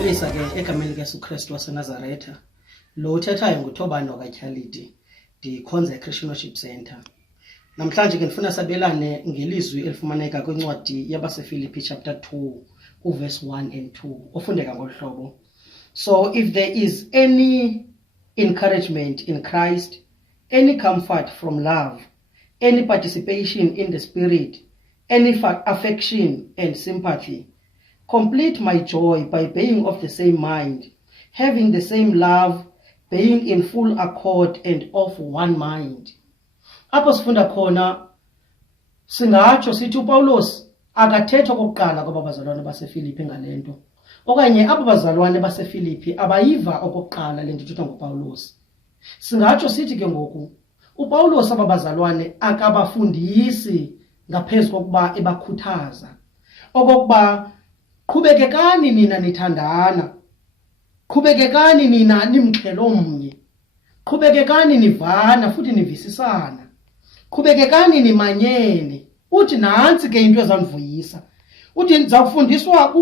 Ndiyabulisa ke egameni likaYesu Kristu waseNazaretha. Lo uthethayo nguThobani wakaTyhaliti, ndikhonza eChristian Worship Center. Namhlanje ke ndifuna sabelane ngelizwi elifumaneka kwincwadi yabaseFilipi chapter 2 verse 1 and 2 ofundeka ngolu hlobo. So if there is any encouragement in Christ, any comfort from love, any participation in the Spirit, any affection and sympathy, complete my joy by being of the same mind, having the same love, being in full accord and of one mind. Apho sifunda khona singatsho sithi uPawulos akathetha okokuqala kwaba bazalwane baseFilipi ngalento. Okanye abo bazalwane baseFilipi abayiva okokuqala lento ithethwa nguPawulos. Singatsho sithi ke ngoku uPawulos aba bazalwane akabafundisi ngaphezulu kokuba ebakhuthaza. Okokuba qhubekekani nina nithandana, qhubekekani nina nimxhelo omnye, qhubekekani nivana futhi nivisisana, qhubekekani nimanyene. Uthi nantsi ke into ezanivuyisa, uthi ndizovuyiswa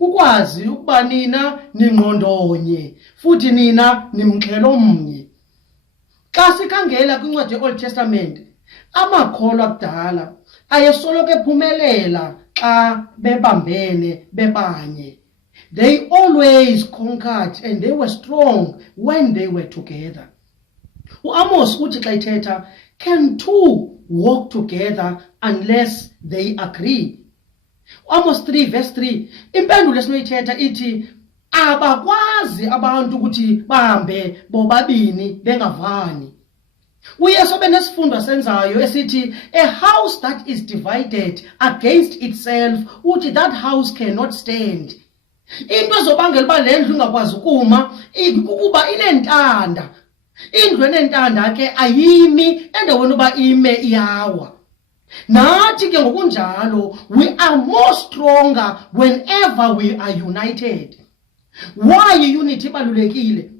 ukwazi ukuba nina ningqondonye futhi nina nimxhelo omnye. Xa sikhangela kwincwadi ye-Old Testament, amakholwa akudala ayesoloko ephumelela xa bebambene bebanye. They always conquered and they were strong when they were together. U-Amos uthi xa ithetha, can two walk together unless they agree? U-Amos 3 verse 3, impendulo esinoyithetha ithi abakwazi abantu ukuthi bahambe bobabini bengavani. UYesu benesifundo asenzayo esithi a house that is divided against itself, uthi that house cannot stand. Into ezobangela uba le ndlu ingakwazi ukuma kukuba inentanda. Indlu enentanda ke ayimi endaweni uba ime iyawa. Nathi ke ngokunjalo we are more stronger whenever we are united. Why unity ibalulekile?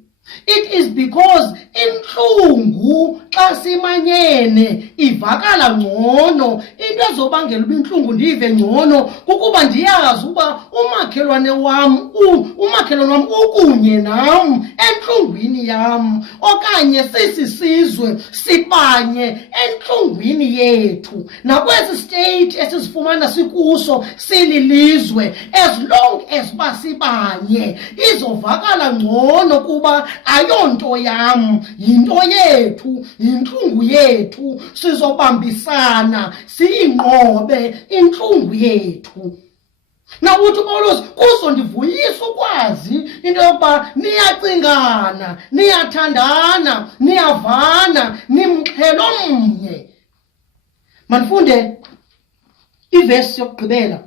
It is because inhlungu xa simanyene ivakala ngcono. Into ezobangela uba inhlungu ndive ngcono kukuba ndiyazi uba umakhelwane wam ukunye nam enhlungwini yam, okanye sisizwe sibanye enhlungwini yethu. Nakwesi state esizifumana sikuso sililizwe, as long as basibanye izovakala ngcono kuba ayonto yam, yinto yethu, yinhlungu yethu, sizobambisana siyinqobe inhlungu yethu. Na uthi uPawulos kuzondivuyisa ukwazi into yokuba niyacingana, niyathandana, niyavana, nimxhelo omnye. Manifunde ivesi yokugqibela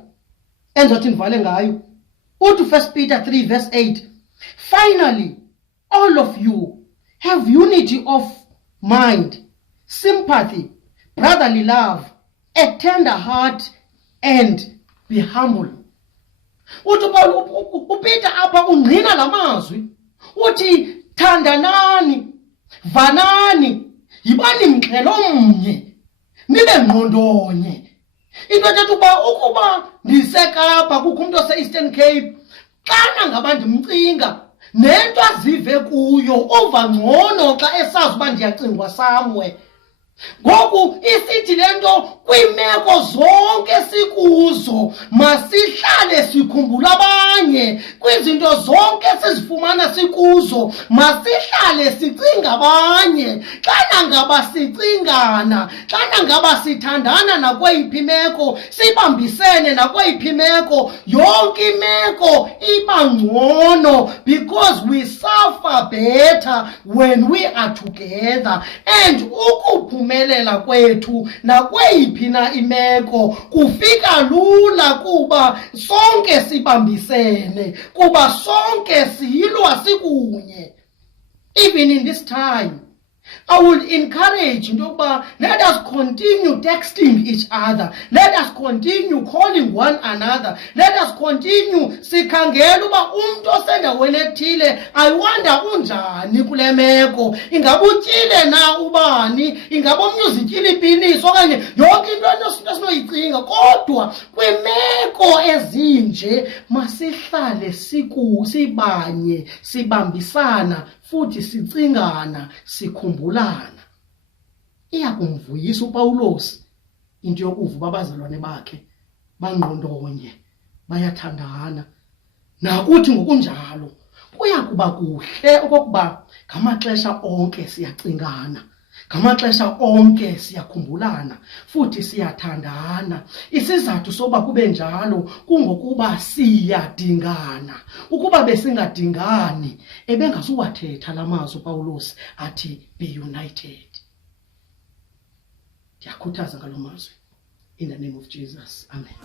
enzothi ndivale ngayo. Uthi 1 Peter 3 verse 8, finally all of you have unity of mind, sympathy, brotherly love, a tender heart, and be humble. Uthi uPeter apha ungqina la mazwi. Uthi thandanani, vanani, yibani mxhelo omnye, nibe ngqondonye. Into ethetha ukuba ndiseKapa kukho umuntu ose-Eastern Cape, xana ngaba ndimcinga nento azive kuyo uva ngcono xa esazi uba ndiyacingwa somewhere. Ngoku isithi lento kwiimeko zonke sikuzo masihlale sikhumbula abanye, kwizinto zonke sizifumana sikuzo masihlale sicinga abanye. Xana ngaba sicingana, xana ngaba sithandana nakweyiphi imeko, sibambisene nakweyiphi imeko, yonke imeko iba ngcono, because we suffer better when we are together. And ukuphumelela kwethu nakweyiphi na imeko kufika lula kuba sonke sibambisene, kuba sonke siyilwa sikunye. Even in this time, I will encourage into yokuba let us continue texting each other, let us continue calling one another, let us continue sikhangela uba umntu osendaweni ethile I wonder unjani kule meko, ingaba utyile na ubani, ingaba omnye uzityile ipilisi okanye yonke into esinoyicinga. Kodwa kwimeko kwiimeko ezinje masihlale sibanye, sibambisana futhi sicingana, sikhumbulana. Iyakumvuyisa uPawulos into yokuva uba abazalwane bakhe bangqondonye, bayathandana. Nakuthi ngokunjalo kuya kuba kuhle okokuba ngamaxesha onke siyacingana, ngamaxesha onke siyakhumbulana futhi siyathandana. Isizathu soba kube njalo kungokuba siyadingana. Ukuba besingadingani ebengasuwathetha la mazwi uPawulos athi be united. Ndiyakhuthaza ngalo mazwi. In the name of Jesus. Amen.